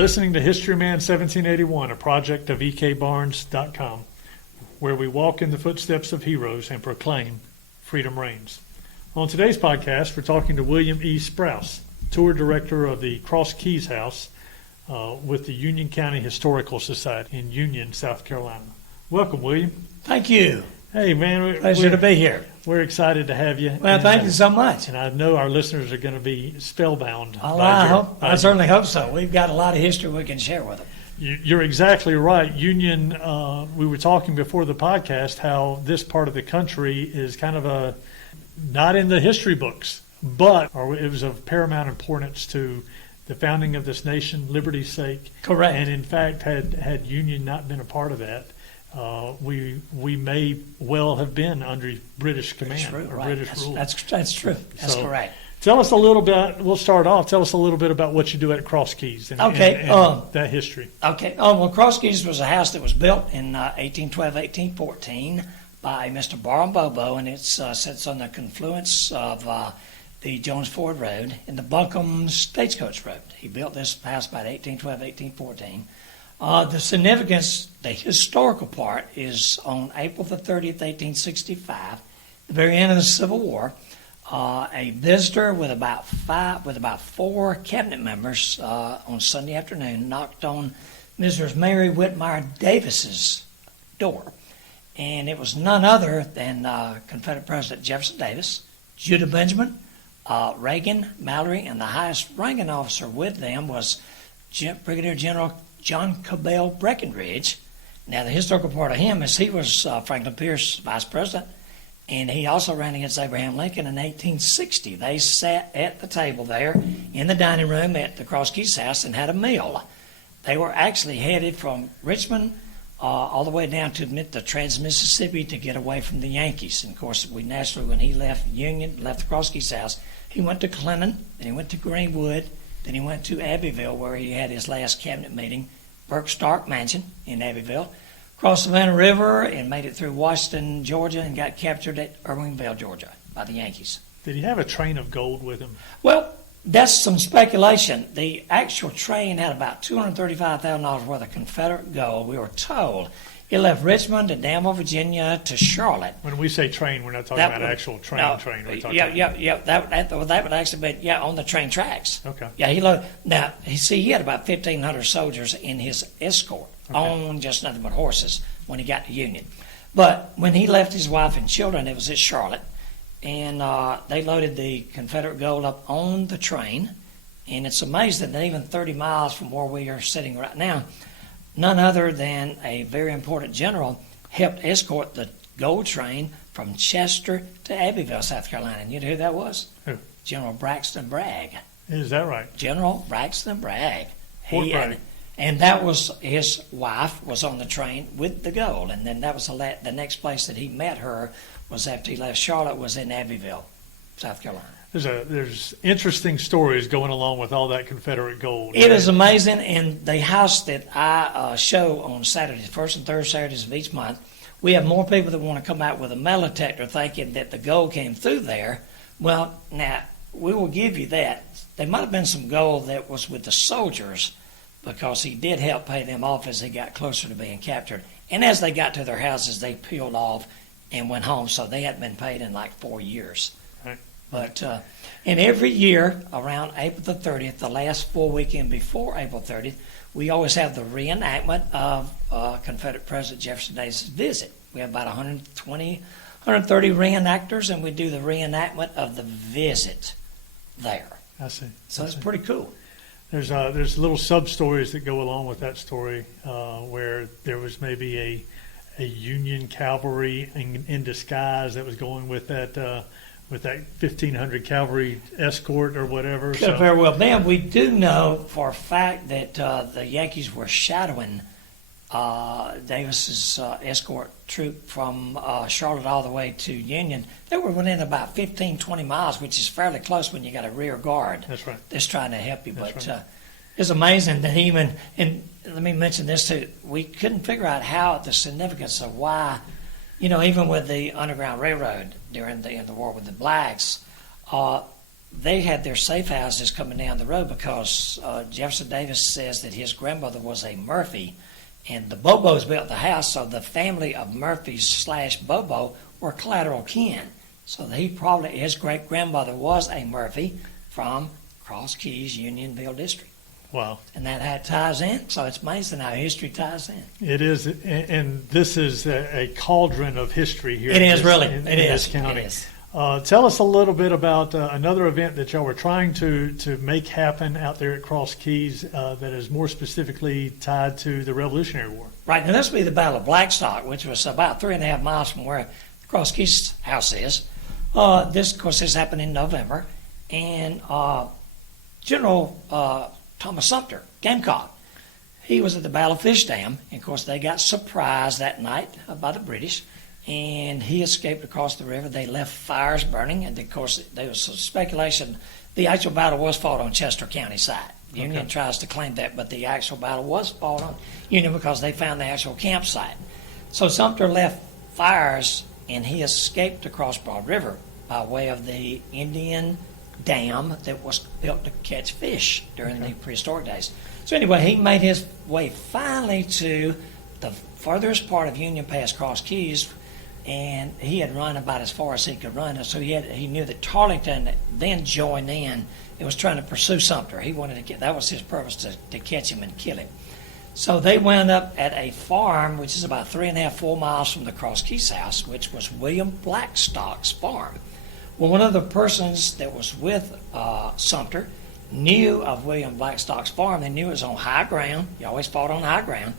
listening to Historyman 1781, a project of ekbarnes.com, where we walk in the footsteps of heroes and proclaim freedom reigns. On today's podcast, we're talking to William E. Sprouse, tour director of the Cross Keys House with the Union County Historical Society in Union, South Carolina. Welcome, William. Thank you. Hey, man. Pleasure to be here. We're excited to have you. Well, thank you so much. And I know our listeners are going to be spellbound. I certainly hope so. We've got a lot of history we can share with them. You're exactly right. Union, we were talking before the podcast how this part of the country is kind of not in the history books, but it was of paramount importance to the founding of this nation, liberty's sake. Correct. And in fact, had Union not been a part of that, we may well have been under British command or right. British rule. That's true. That's correct. Tell us a little bit. We'll start off. Tell us a little bit about what you do at Cross Keys and that history. Okay. Well, Cross Keys was a house that was built in 1812, 1814 by Mr. Barham Bobo, and it sits on the confluence of the Jones Ford Road and the Buncombe Stagecoach Road. He built this house about 1812, 1814. The significance, the historical part, is on April the 30th, 1865, the very end of the Civil War. A visitor with about four cabinet members on Sunday afternoon knocked on Mrs. Mary Whitmire Davis's door, and it was none other than Confederate President Jefferson Davis, Judah Benjamin, Reagan, Mallory, and the highest ranking officer with them was Brigadier General John Cabell Breckinridge. Now, the historical part of him is he was Franklin Pierce's vice president, and he also ran against Abraham Lincoln in 1860. They sat at the table there in the dining room at the Cross Keys House and had a meal. They were actually headed from Richmond all the way down to the Trans-Mississippi to get away from the Yankees. And, of course, when he left the Cross Keys House, he went to Clinton, then he went to Greenwood, then he went to Abbeville, where he had his last cabinet meeting, Burke Stark Mansion in Abbeville, crossed the Savannah River and made it through Washington, Georgia, and got captured at Irwinville, Georgia, by the Yankees. Did he have a train of gold with him? Well, that's some speculation. The actual train had about $235,000 worth of Confederate gold, we were told. It left Richmond to Danville, Virginia, to Charlotte. When we say train, we're not talking about actual train. We're talking that would actually be on the train tracks. Okay. Yeah, he loaded. Now, he had about 1,500 soldiers in his escort on just nothing but horses when he got to Union. But when he left his wife and children, it was at Charlotte, and they loaded the Confederate gold up on the train. And it's amazing that even 30 miles from where we are sitting right now, none other than a very important general helped escort the gold train from Chester to Abbeville, South Carolina. And you know who that was? Who? General Braxton Bragg. Is that right? General Braxton Bragg. Bragg. And that was his wife was on the train with the gold. And then that was the next place that he met her was after he left Charlotte was in Abbeville, South Carolina. There's interesting stories going along with all that Confederate gold. It is amazing. And the house that I show on Saturdays, first and third Saturdays of each month, we have more people that want to come out with a metal detector thinking that the gold came through there. Well, now, we will give you that. There might have been some gold that was with the soldiers because he did help pay them off as they got closer to being captured. And as they got to their houses, they peeled off and went home. So they hadn't been paid in like 4 years. Right. But and every year around April the 30th, the last full weekend before April 30th, we always have the reenactment of Confederate President Jefferson Davis' visit. We have about 120, 130 reenactors, and we do the reenactment of the visit there. I see. So it's pretty cool. There's little sub-stories that go along with that story where there was maybe a Union cavalry in disguise that was going with that 1,500 cavalry escort or whatever. Could very well be. We do know for a fact that the Yankees were shadowing Davis's escort troop from Charlotte all the way to Union. They were within about 15, 20 miles, which is fairly close when you got a rear guard. That's right. That's trying to help you. That's but right. It's amazing that and let me mention this too, we couldn't figure out how the significance of why, even with the Underground Railroad during the war with the blacks, they had their safe houses coming down the road because Jefferson Davis says that his grandmother was a Murphy, and the Bobos built the house, so the family of Murphys / Bobo were collateral kin. So his great grandmother was a Murphy from Cross Keys, Unionville District. Wow. And that how it ties in. So it's amazing how history ties in. It is, and this is a cauldron of history here. It is really. In It this is. county. It is. Tell us a little bit about another event that y'all were trying to make happen out there at Cross Keys that is more specifically tied to the Revolutionary War. Right. Now, this would be the Battle of Blackstock, which was about 3.5 miles from where Cross Keys house is. This, of course, this happened in November. And General Thomas Sumter, Gamecock, he was at the Battle of Fish Dam. And, of course, they got surprised that night by the British. And he escaped across the river. They left fires burning. And, of course, there was some speculation. The actual battle was fought on Chester County side. Union tries to claim that, but the actual battle was fought on Union because they found the actual campsite. So Sumter left fires, and he escaped across Broad River by way of the Indian dam that was built to catch fish during the prehistoric days. So anyway, he made his way finally to the furthest part of Union past Cross Keys, and he had run about as far as he could run. So he knew that Tarleton then joined in. It was trying to pursue Sumter. He wanted to get, that was his purpose, to catch him and kill him. So they wound up at a farm, which is about 3.5, 4 miles from the Cross Keys house, which was William Blackstock's farm. Well, one of the persons that was with Sumter knew of William Blackstock's farm. They knew it was on high ground. He always fought on high ground.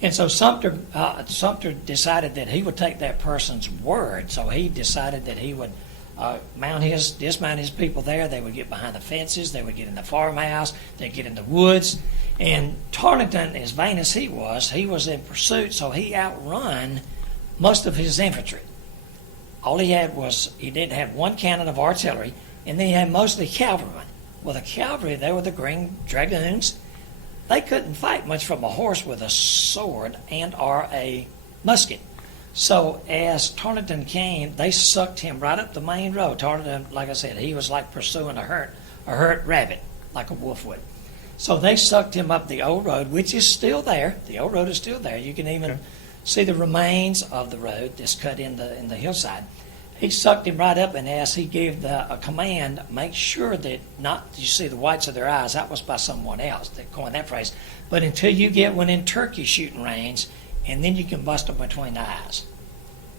And so Sumter decided that he would take that person's word. So he decided that he would dismount his people there. They would get behind the fences. They would get in the farmhouse. They'd get in the woods. And Tarleton, as vain as he was in pursuit, so he outrun most of his infantry. All he had was, he did have one cannon of artillery, and then he had mostly cavalrymen. Well, the cavalry, they were the Green Dragoons. They couldn't fight much from a horse with a sword and or a musket. So as Tarleton came, they sucked him right up the main road. Tarleton, like I said, he was like pursuing a hurt rabbit, like a wolf would. So they sucked him up the old road, which is still there. The old road is still there. You can even see the remains of the road that's cut in the hillside. He sucked him right up, and as he gave a command, make sure that not you see the whites of their eyes. That was by someone else that coined that phrase. But until you get within turkey shooting range, and then you can bust them between the eyes.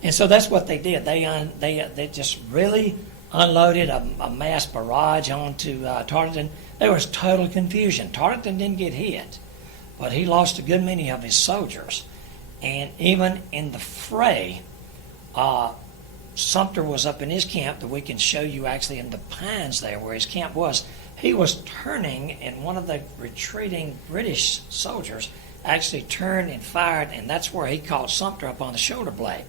And so that's what they did. They just really unloaded a mass barrage onto Tarleton. There was total confusion. Tarleton didn't get hit, but he lost a good many of his soldiers. And even in the fray, Sumter was up in his camp that we can show you actually in the pines there where his camp was. He was turning, and one of the retreating British soldiers actually turned and fired, and that's where he caught Sumter up on the shoulder blade.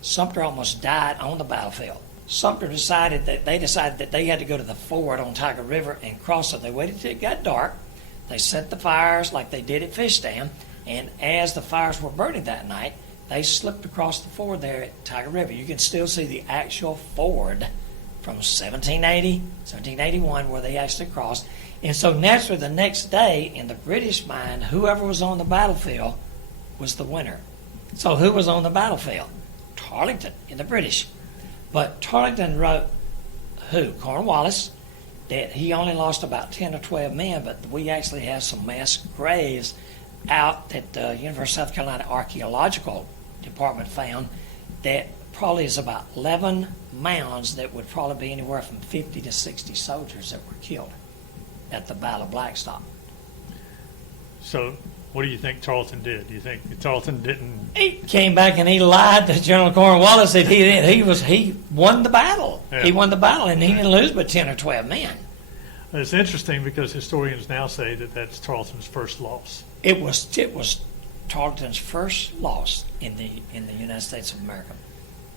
Sumter almost died on the battlefield. Sumter decided that they had to go to the ford on Tiger River and cross it. They waited till it got dark. They set the fires like they did at Fish Dam, and as the fires were burning that night, they slipped across the ford there at Tiger River. You can still see the actual ford from 1780, 1781, where they actually crossed. And so naturally the next day, in the British mind, whoever was on the battlefield was the winner. So who was on the battlefield? Tarleton in the British. But Tarleton wrote Cornwallis, that he only lost about 10 or 12 men, but we actually have some mass graves out that the University of South Carolina Archaeological Department found that probably is about 11 mounds that would probably be anywhere from 50 to 60 soldiers that were killed at the Battle of Blackstock. So what do you think Tarleton did? Do you think Tarleton didn't? He came back and he lied to General Cornwallis that he won the battle. Yeah. He won the battle, and he didn't lose but 10 or 12 men. It's interesting because historians now say that that's Tarleton's first loss. It was Tarleton's first loss in the United States of America.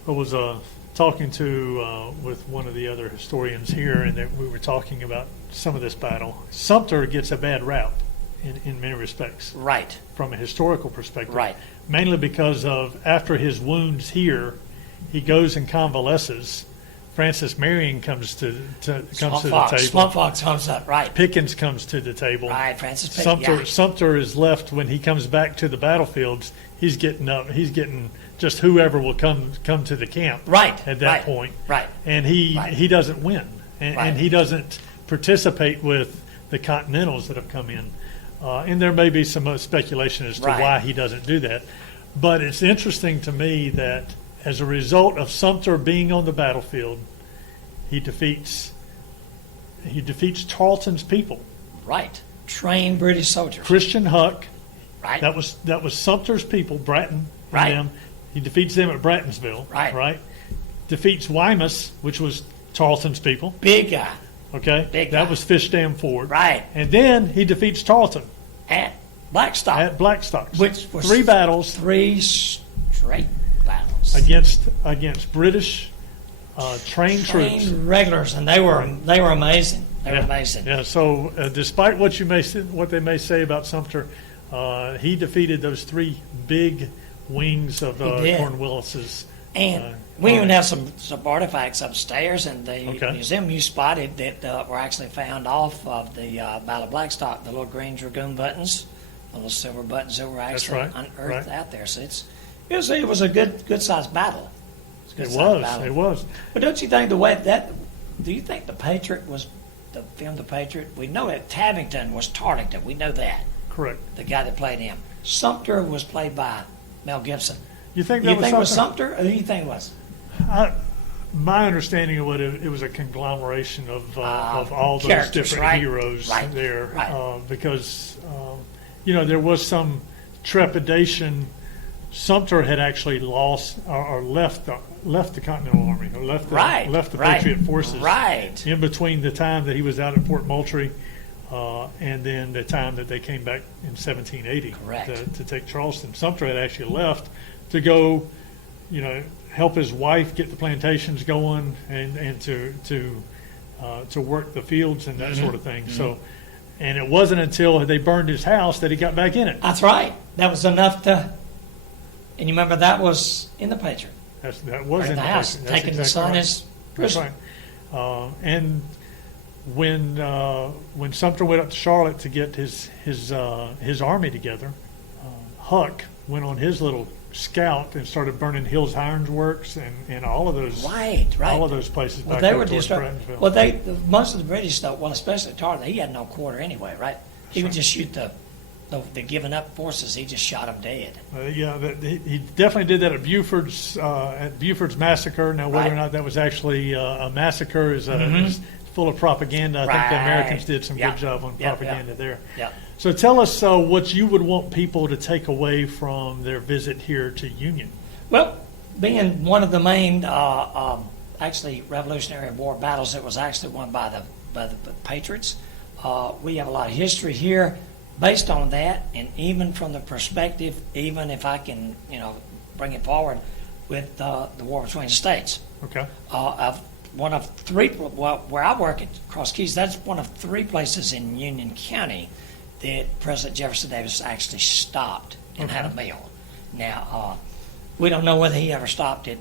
I was talking with one of the other historians here, and that we were talking about some of this battle. Sumter gets a bad rap in many respects. Right. From a historical perspective. Right. Mainly because of after his wounds here, he goes and convalesces Francis Marion comes to the Swamp table. Fox comes up, right. Pickens comes to the table. Right, Francis Pickens. Sumter is left when he comes back to the battlefields. He's getting up. He's getting just whoever will come to the camp. Right. At that point. Right. And he doesn't win, and he doesn't participate with the Continentals that have come in. And there may be some speculation as to why he doesn't do that. But it's interesting to me that as a result of Sumter being on the battlefield, he defeats Tarleton's people. Right. Trained British soldiers. Christian Huck. Right. That was Sumter's people, Bratton. Right. And them. He defeats them at Brattonsville. Right. Right. Defeats Wymus, which was Tarleton's people. Big guy. Okay. Big guy. That was Fish Dam Ford. Right. And then he defeats Tarleton At Blackstock. at Blackstocks. Which was 3 battles 3 straight battles. against British trained troops. Regulars, and they were amazing. They were amazing. Yeah. So despite what they may say about Sumter, he defeated those 3 big wings of did. Cornwallis's. And we even have some artifacts upstairs in the Okay. museum you spotted that were actually found off of the Battle of Blackstock. The little green dragoon buttons, the little silver buttons that were actually right, unearthed right. out there. So it was a good sized battle. It was. But don't you think do you think the Patriot was the film The Patriot? We know that Tavington was Tarleton. We know that. Correct. The guy that played him. Sumter was played by Mel Gibson. You think You that think it was was Sumter, or who do you think it was? My understanding of it was a conglomeration of all those characters, different right? heroes Right, there, right. because there was some trepidation. Sumter had actually lost or left the Continental Army, or left the Patriot forces, right? in between the time that he was out at Fort Moultrie and then the time that they came back in 1780 to take Charleston. Sumter had actually left to go, help his wife get the plantations going and to work the fields and that sort of thing. Mm-hmm. So, and it wasn't until they burned his house that he got back in it. That's right. That was enough to. And you remember that was in the Patriot. That was in the house, taking the son as prisoner. Right. And when Sumter went up to Charlotte to get his army together, Huck went on his little scout and started burning Hill's Irons Works and all of those all of those places back they up were towards destroyed. Brattonville. Well, most of the British stuff, especially Tarleton, he had no quarter anyway, right? He would just shoot the giving up forces. He just shot them dead. He definitely did that at Buford's massacre. Now, whether or not that was actually a massacre is full of propaganda. I think the Americans did some good job on propaganda there. Yeah. So tell us what you would want people to take away from their visit here to Union. Well, being one of the main, actually Revolutionary War battles that was actually won by the Patriots, we have a lot of history here based on that, and even from the perspective, even if I can, bring it forward with the war between the states. Okay. One of 3, where I work at Cross Keys, that's one of 3 places in Union County that President Jefferson Davis actually stopped and had a meal. Now, we don't know whether he ever stopped at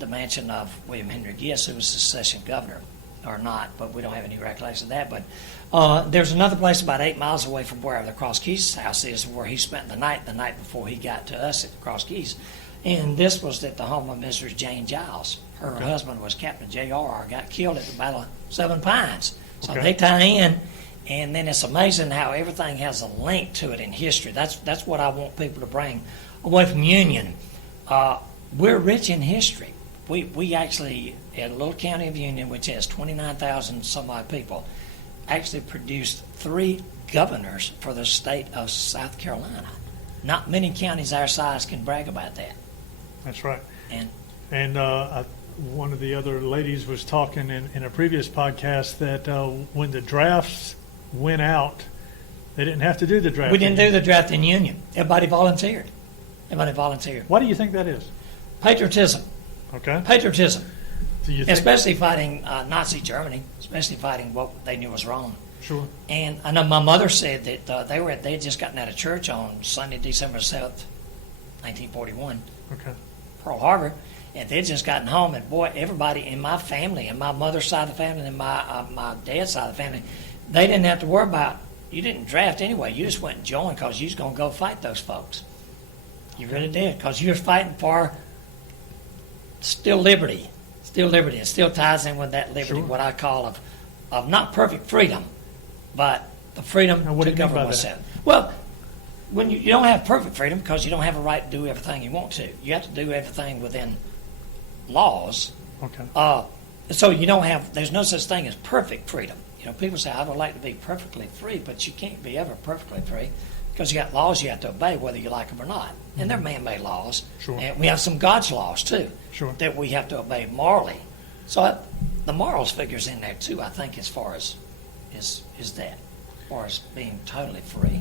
the mansion of William Henry Gist, who was the secession governor, or not, but we don't have any recollection of that. But there's another place about 8 miles away from where the Cross Keys house is, where he spent the night before he got to us at the Cross Keys. And this was at the home of Mrs. Jane Giles. Her husband was Captain J.R.R., got killed at the Battle of Seven Pines. So they tie in, and then it's amazing how everything has a link to it in history. That's what I want people to bring away from Union. We're rich in history. We actually, at a little county of Union, which has 29,000 some odd people, actually produced 3 governors for the state of South Carolina. Not many counties our size can brag about that. That's right. And one of the other ladies was talking in a previous podcast that when the drafts went out, they didn't have to do the draft. We didn't do the draft in Union. Everybody volunteered. Why do you think that is? Patriotism. Okay. Patriotism. Do you think? Especially fighting Nazi Germany, especially fighting what they knew was wrong. Sure. And I know my mother said that they had just gotten out of church on Sunday, December 7th, 1941. Okay. Pearl Harbor, And they'd just gotten home, and boy, everybody in my family, and my mother's side of the family, and my dad's side of the family, they didn't have to worry about, you didn't draft anyway. You just went and joined because you was going to go fight those folks. You really did, because you're fighting for still liberty. Still liberty. It still ties in with that liberty, Sure. what I call of not perfect freedom, but the freedom Now, what do to you mean govern by that? oneself. Well, when you don't have perfect freedom because you don't have a right to do everything you want to. You have to do everything within laws. Okay. So you don't have, there's no such thing as perfect freedom. You know, people say, I would like to be perfectly free, but you can't be ever perfectly free because you got laws you have to obey whether you like them or not. And they're man-made laws. Sure. And we have some God's laws too Sure. that we have to obey morally. So the morals figures in there too, I think, as far as that, as far as being totally free.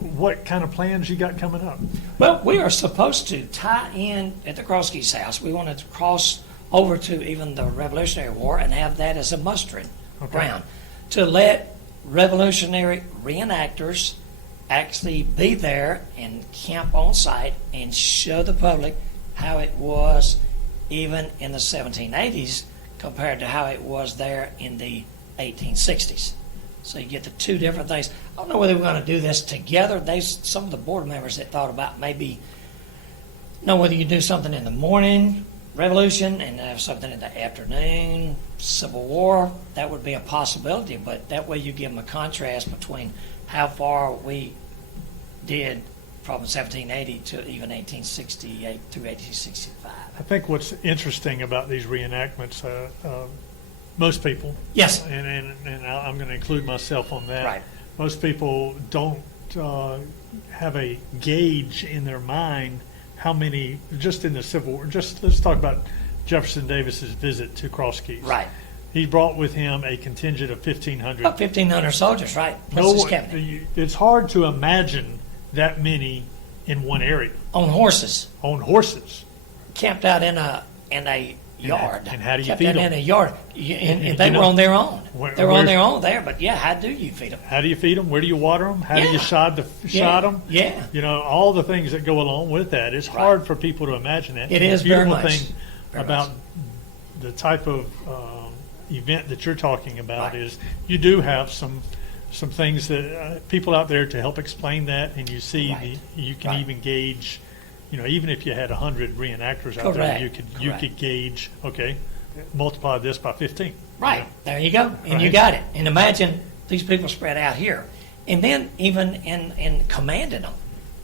What kind of plans you got coming up? Well, we are supposed to tie in at the Kroski's house. We wanted to cross over to even the Revolutionary War and have that as a mustering ground to let revolutionary reenactors actually be there and camp on site and show the public how it was even in the 1780s compared to how it was there in the 1860s. So you get the two different things. I don't know whether we're going to do this together. Some of the board members that thought about maybe know whether you do something in the morning, Revolution, and have something in the afternoon, Civil War. That would be a possibility, but that way you give them a contrast between how far we did from 1780 to even 1868 to 1865. I think what's interesting about these reenactments, most people, Yes. and I'm going to include myself on that. Right. Most people don't have a gauge in their mind how many, just in the Civil War, just let's talk about Jefferson Davis's visit to Kroski's. Right. He brought with him a contingent of 1,500. About 1,500 soldiers, right? Plus his cabinet. It's hard to imagine that many in one area On horses, on horses. camped out in a yard. And how do you Kept feed out them? in a yard. And You they know, were on their own. They were on where- their own there, but yeah, how do you feed them? How do you feed them? Where do you water them? How do you Yeah. shod them? Yeah. You know, all the things that go along with that. It's hard for people to imagine that. It And is the very beautiful much. thing Very about much. the type of event that you're talking about Right. is you do have some things that people out there to help explain that, and you see Right. you can Right. even gauge. You know, even if you had 100 reenactors out there, Correct. you Correct. could gauge. Okay, multiply this by 15. Right, there you go, and you Right. got it. And imagine these people spread out here. And then even in commanding them.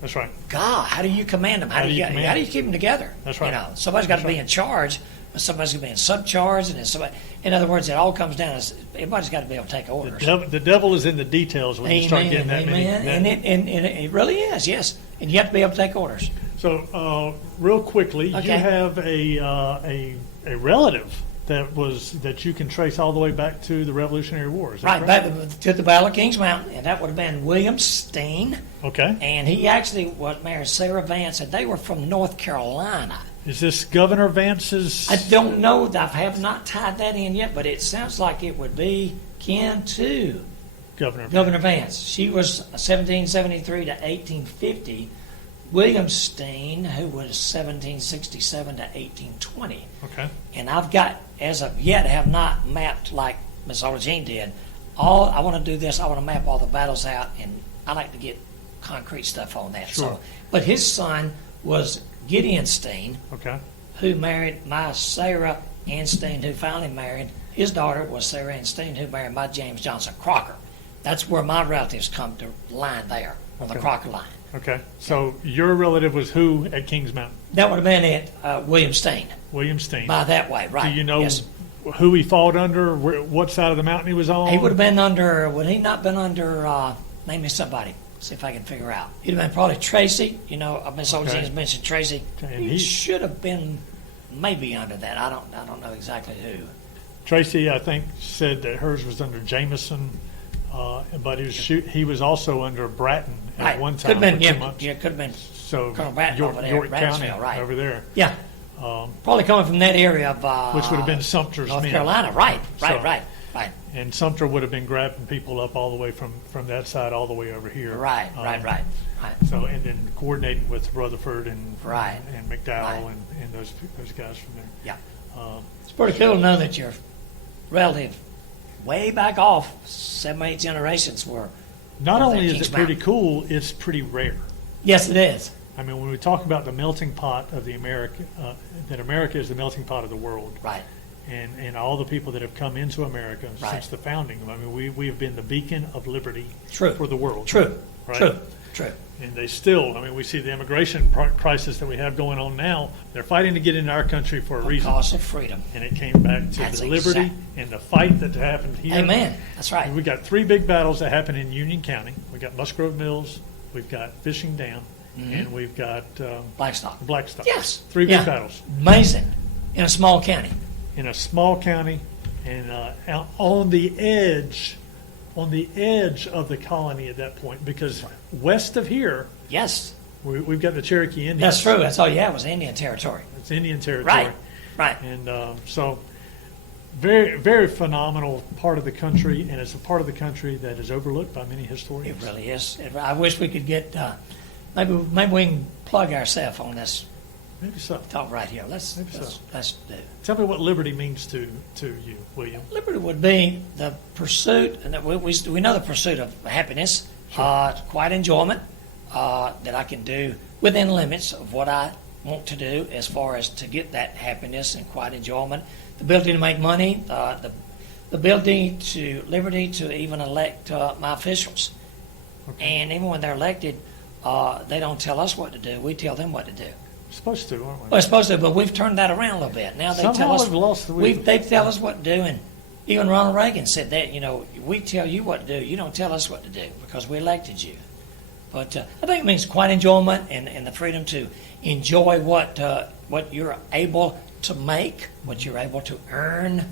That's right. God, how do you command them? How do you keep them together? That's right. You know, somebody's got to be in charge, but somebody's going to be in subcharge, and then somebody. In other words, it all comes down to everybody's got to be able to take orders. The devil is in the details when you start getting that many. And it really is, yes. And you have to be able to take orders. So, real quickly, you Okay. have a relative that you can trace all the way back to the Revolutionary War. Is that Right, correct? back to the Battle of Kings Mountain, and that would have been William Steen, Okay. and he actually was married Sarah Vance, and they were from North Carolina. Is this Governor Vance's? I don't know, I have not tied that in yet, but it sounds like it would be kin to Governor Vance. She was 1773 to 1850. William Steen, who was 1767 to 1820. Okay. And I've got, as of yet, have not mapped like Miss Ola Jean did. I want to do this. I want to map all the battles out, and I like to get concrete stuff on that. Sure. So, but his son was Gideon Steen, Okay. who married my Sarah Ann Steen, who finally married. His daughter was Sarah Ann Steen, who married my James Johnson Crocker. That's where my relatives come to line there, on the Okay. Crocker line. Okay. So your relative was who at Kings Mountain? That would have been it, William Steen, William Steen. by that way, right. Do you know Yes. who he fought under? What side of the mountain he was on? He would have been under, would he not been under, name me somebody, see if I can figure out. He'd have been probably Tracy, you know, Miss Ola Jean has mentioned Tracy. And He he- should have been maybe under that, I don't know exactly who. Tracy, I think, said that hers was under Jameson, but he was also under Bratton at Right, one could time have been, for 2 yeah, months. could have been, So Colonel Bratton York, over there, York County Brattonville, right. over there, yeah, probably coming from that area of, which would have been Sumter's North men. Carolina, right, So- right. And Sumter would have been grabbing people up all the way from that side all the way over here. Right. Right. So, and then coordinating with Rutherford and Right. and McDowell Right. and those guys from there. Yeah. Um, It's pretty cool to know that your relative way back off, 7 or 8 generations were. Not Of only that is Kings it pretty Mountain. cool, it's pretty rare. Yes, it is. I mean, when we talk about the melting pot of the America, that America is the melting pot of the world, Right. and all the people that have come into America Right. since the founding. I mean, we have been the beacon of liberty True. for the world. True. Right. True. True. And they still, I mean, we see the immigration crisis that we have going on now. They're fighting to get into our country for a reason. Cause of freedom. And it came back to That's the liberty exact- and the fight that happened here. Amen. That's right. We got 3 big battles that happened in Union County. We got Musgrove Mills, we've got Fishing Dam, and we've got Blackstock. Blackstocks. Yes. 3 big Yeah. battles Amazing. In a small county. in a small county and out on the edge of the colony at that point, because west of here Yes. we've got the Cherokee Indians. That's true. That's all you had was Indian territory. It's Indian territory. Right. Right. And so, very, very phenomenal part of the country, and it's a part of the country that is overlooked by many It historians. really is. I wish we could get, maybe we can plug ourselves on this Maybe so. talk right here. Let's Maybe so. let's do. Tell me what liberty means to you, William. Liberty would be the pursuit, and that we know the pursuit of happiness, quiet enjoyment that I can do within limits of what I want to do as far as to get that happiness and quiet enjoyment, the ability to make money, the ability to liberty to even elect my officials. Okay. And even when they're elected, they don't tell us what to do. We tell them what to do. Supposed to, aren't we? Well, supposed to, but we've turned that around a little bit. Now they Somehow tell us we've lost the will. they tell us what to do, and even Ronald Reagan said that. We tell you what to do. You don't tell us what to do because we elected you. But I think it means quiet enjoyment and the freedom to enjoy what you're able to make, what you're able to earn.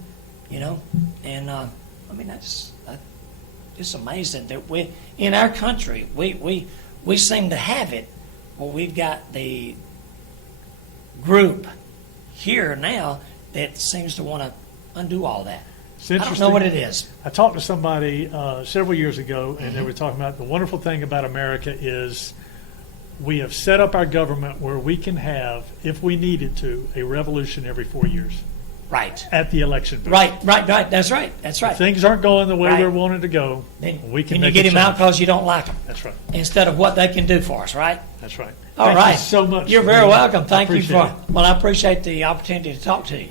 And I mean that's it's amazing that we in our country we seem to have it. Well, we've got the group here now that seems to want to undo all that. It's I interesting. don't know what it is. I talked to somebody several years ago, and they were talking about the wonderful thing about America is we have set up our government where we can have, if we needed to, a revolution every 4 years Right. at the election booth. Right. That's right. If things aren't going the way Right. we're wanting to go, Then we can you make get a him out change. because you don't like him That's right. instead of what they can do for us, right? That's right. All Thank right. you so much. You're very William. welcome. I Thank you appreciate for, it. well, I appreciate the opportunity to talk to you.